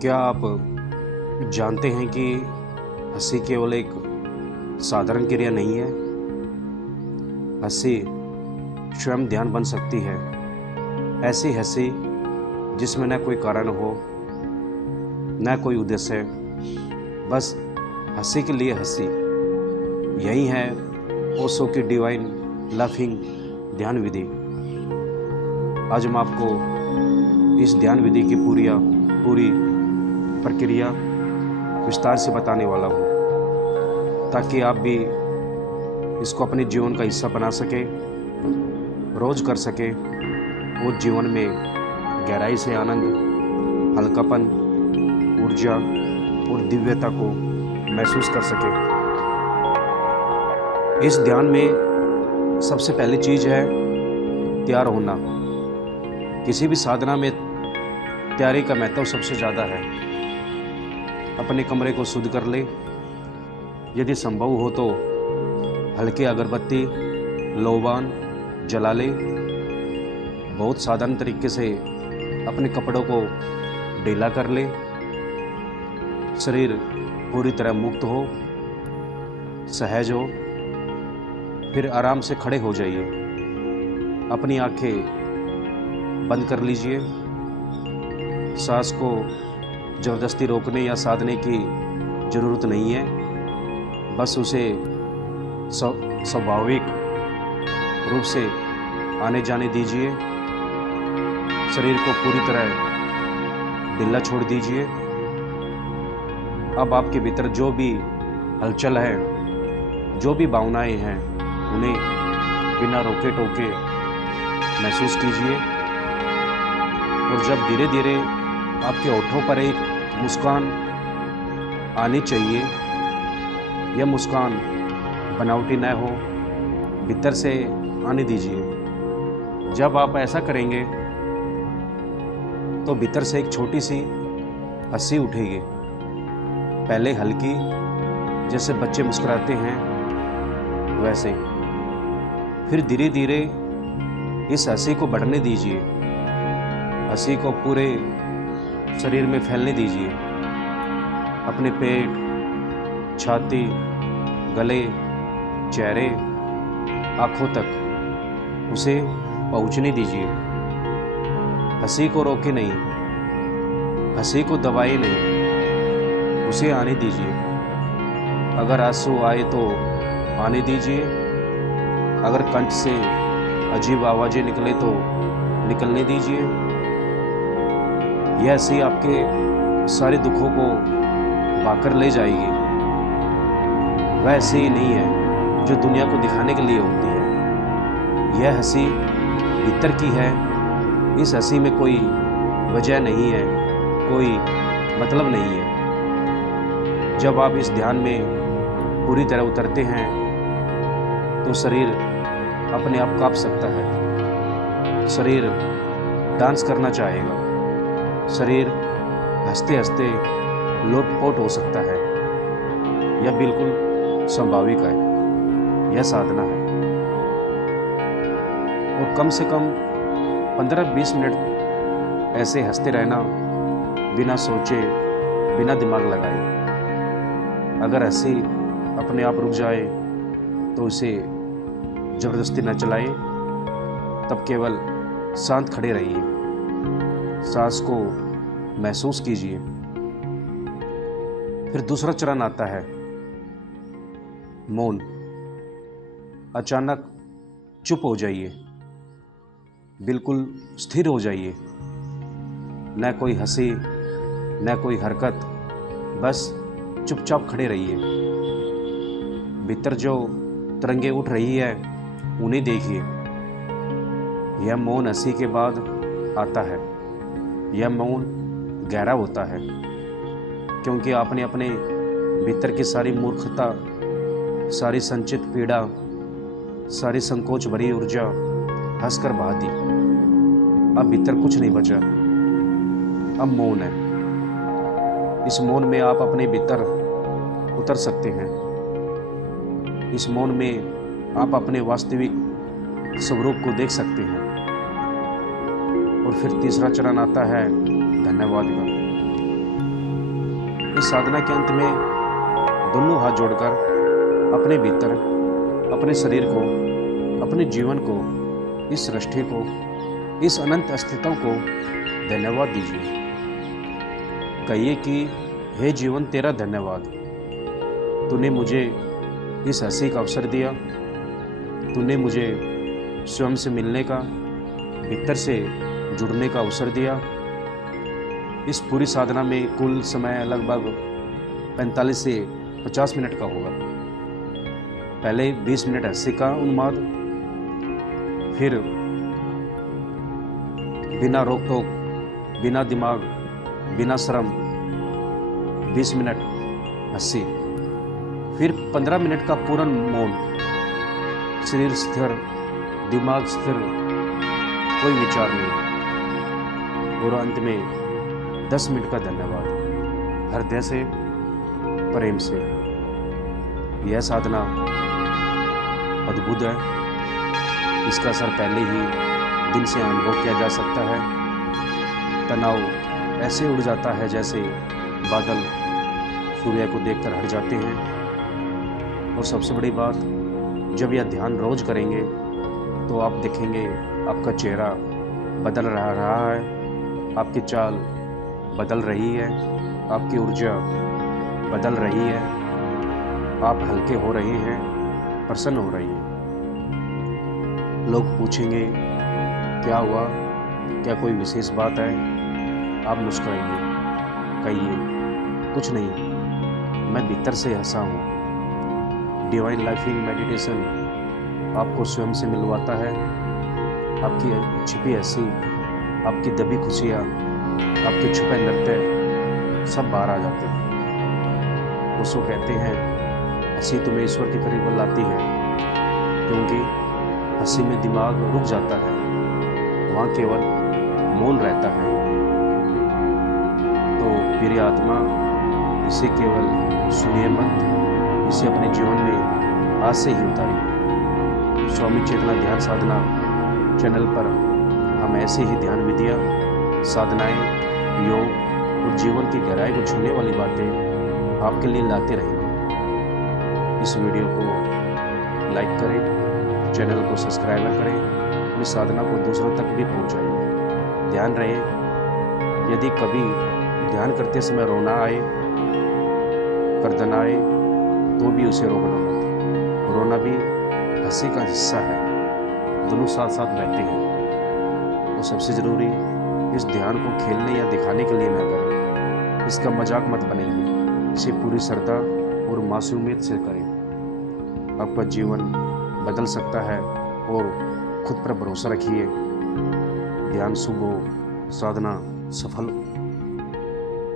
क्या आप जानते हैं कि हंसी केवल एक साधारण क्रिया नहीं है? हंसी स्वयं ध्यान बन सकती है। ऐसी हंसी जिसमें न कोई कारण हो, न कोई उद्देश्य, बस हंसी के लिए हंसी। यही है ओशो की डिवाइन लाफिंग ध्यान विधि। आज मैं आपको इस ध्यान विधि की पूरी प्रक्रिया विस्तार से बताने वाला हूँ, ताकि आप भी इसको अपने जीवन का हिस्सा बना सके, रोज कर सके और जीवन में गहराई से आनंद, हल्कापन, ऊर्जा और दिव्यता को महसूस कर सके। इस ध्यान में सबसे पहली चीज है तैयार होना। किसी भी साधना में तैयारी का महत्व सबसे ज़्यादा है। अपने कमरे को शुद्ध कर ले। यदि संभव हो तो हल्की अगरबत्ती, लोबान जला ले। बहुत साधारण तरीके से अपने कपड़ों को ढीला कर ले। शरीर पूरी तरह मुक्त हो, सहज हो। फिर आराम से खड़े हो जाइए। अपनी आंखें बंद कर लीजिए। सांस को ज़बरदस्ती रोकने या साधने की ज़रूरत नहीं है। बस उसे स्वाभाविक रूप से आने जाने दीजिए। शरीर को पूरी तरह ढीला छोड़ दीजिए। अब आपके भीतर जो भी हलचल है, जो भी भावनाएं हैं, उन्हें बिना रोके टोके महसूस कीजिए। और जब धीरे धीरे आपके होठों पर एक मुस्कान आनी चाहिए, यह मुस्कान बनावटी न हो, भीतर से आने दीजिए। जब आप ऐसा करेंगे तो भीतर से एक छोटी सी हंसी उठेगी। पहले हल्की, जैसे बच्चे मुस्कुराते हैं वैसे। फिर धीरे धीरे इस हंसी को बढ़ने दीजिए। हंसी को पूरे शरीर में फैलने दीजिए। अपने पेट, छाती, गले, चेहरे, आंखों तक उसे पहुंचने दीजिए। हंसी को रोके नहीं, हंसी को दबाए नहीं, उसे आने दीजिए। अगर आंसू आए तो आने दीजिए। अगर कंठ से अजीब आवाजें निकले तो निकलने दीजिए। यह हंसी आपके सारे दुखों को बहाकर ले जाएगी। वह हंसी ही नहीं है जो दुनिया को दिखाने के लिए होती है। यह हंसी भीतर की है। इस हंसी में कोई वजह नहीं है, कोई मतलब नहीं है। जब आप इस ध्यान में पूरी तरह उतरते हैं तो शरीर अपने आप कांप सकता है। शरीर डांस करना चाहेगा। शरीर हंसते हंसते लोटपोट हो सकता है। यह बिल्कुल स्वाभाविक है। यह साधना है। और कम से कम 15-20 मिनट ऐसे हंसते रहना, बिना सोचे, बिना दिमाग लगाए। अगर हंसी अपने आप रुक जाए तो इसे जबरदस्ती न चलाएं। तब केवल शांत खड़े रहिए। सांस को महसूस कीजिए। फिर दूसरा चरण आता है मौन। अचानक चुप हो जाइए। बिल्कुल स्थिर हो जाइए। न कोई हंसी, न कोई हरकत, बस चुपचाप खड़े रहिए। भीतर जो तरंगे उठ रही है उन्हें देखिए। यह मौन हंसी के बाद आता है। यह मौन गहरा होता है, क्योंकि आपने अपने भीतर की सारी मूर्खता, सारी संचित पीड़ा, सारी संकोच भरी ऊर्जा हंसकर बहा दी। अब भीतर कुछ नहीं बचा। अब मौन है। इस मौन में आप अपने भीतर उतर सकते हैं। इस मौन में आप अपने वास्तविक स्वरूप को देख सकते हैं। और फिर तीसरा चरण आता है धन्यवाद का। इस साधना के अंत में दोनों हाथ जोड़कर अपने भीतर, अपने शरीर को, अपने जीवन को, इस सृष्टि को, इस अनंत अस्तित्व को धन्यवाद दीजिए। कहिए कि हे जीवन, तेरा धन्यवाद। तूने मुझे इस हंसी का अवसर दिया, तूने मुझे स्वयं से मिलने का, भीतर से जुड़ने का अवसर दिया। इस पूरी साधना में कुल समय लगभग 45 से 50 मिनट का होगा। पहले 20 मिनट हंसी का उन्माद, फिर बिना रोक टोक, बिना दिमाग, बिना श्रम 20 मिनट हंसी, फिर 15 मिनट का पूर्ण मौन, शरीर स्थिर, दिमाग स्थिर, कोई विचार नहीं, और अंत में 10 मिनट का धन्यवाद, हृदय से, प्रेम से। यह साधना अद्भुत है। इसका असर पहले ही दिन से अनुभव किया जा सकता है। तनाव ऐसे उड़ जाता है जैसे बादल सूर्य को देखकर हट जाते हैं। और सबसे बड़ी बात, जब यह ध्यान रोज करेंगे तो आप देखेंगे आपका चेहरा बदल रहा है, आपकी चाल बदल रही है, आपकी ऊर्जा बदल रही है, आप हल्के हो रहे हैं, प्रसन्न हो रही हैं। लोग पूछेंगे क्या हुआ, क्या कोई विशेष बात है? आप मुस्कुराइए, कहिए कुछ नहीं, मैं भीतर से हंसा हूँ। डिवाइन लाइफिंग मेडिटेशन आपको स्वयं से मिलवाता है। आपकी छिपी हंसी, आपकी दबी खुशियाँ, आपके छुपे नृत्य सब बाहर आ जाते हैं। उसको कहते हैं हंसी तुम्हें ईश्वर के करीब लाती है, क्योंकि हंसी में दिमाग रुक जाता है, वहाँ केवल मौन रहता है। तो प्रिय आत्मा, इसे केवल सुनिए मत, इसे अपने जीवन में आज से ही उतारिए। स्वामी चेतना ध्यान साधना चैनल पर हम ऐसे ही ध्यान विधियाँ, साधनाएं, योग और जीवन की गहराई को छूने वाली बातें आपके लिए लाते रहेंगे। इस वीडियो को लाइक करें, चैनल को सब्सक्राइब करें और इस साधना को दूसरों तक भी पहुंचाएं। ध्यान रहे, यदि कभी ध्यान करते समय रोना आए, गर्दन आए, तो भी उसे रोकना मत। रोना भी हंसी का हिस्सा है, दोनों साथ साथ बहते हैं। और सबसे ज़रूरी, इस ध्यान को खेलने या दिखाने के लिए न करें, इसका मजाक मत बनाइए, इसे पूरी श्रद्धा और मासूमियत से करें। आपका जीवन बदल सकता है और खुद पर भरोसा रखिए। ध्यान शुभ हो, साधना सफल हो।